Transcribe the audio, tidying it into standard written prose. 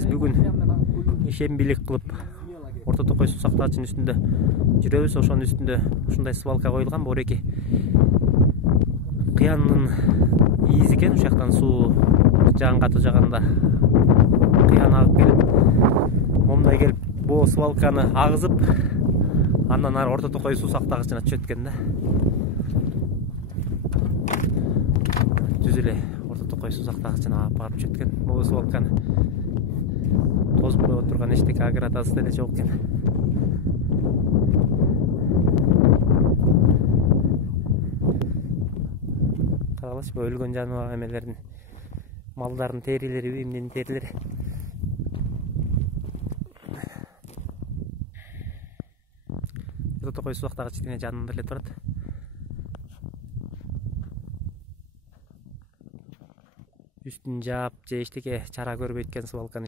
Биз бүгүн ишембилик кылып Орто Токой суу сактагычынын үстүндө жүрөбүз. Ошонун үстүндө ушундай свалка коюлган. Бореки кыянын ийизи экен. Ушул жактан суу катуу жаганда кыян агып келип, момундай келип бул свалканы агызып, андан ары Орто Токой суу сактагычына түшөт экен да. Түз эле Орто Токой суу сактагычына алып барып түшөт экен. Бул свалканы тозуп коюп турган эчтеке агратасы деле жок экен. Карагылачы, өлгөн жаныбар эмелердин, малдардын терилери, эмненин терилери. Орто Токой суу сактагыч дене жанында эле турат. Үстүн жаап же эчтеке чара көрбөйт экен свалканы.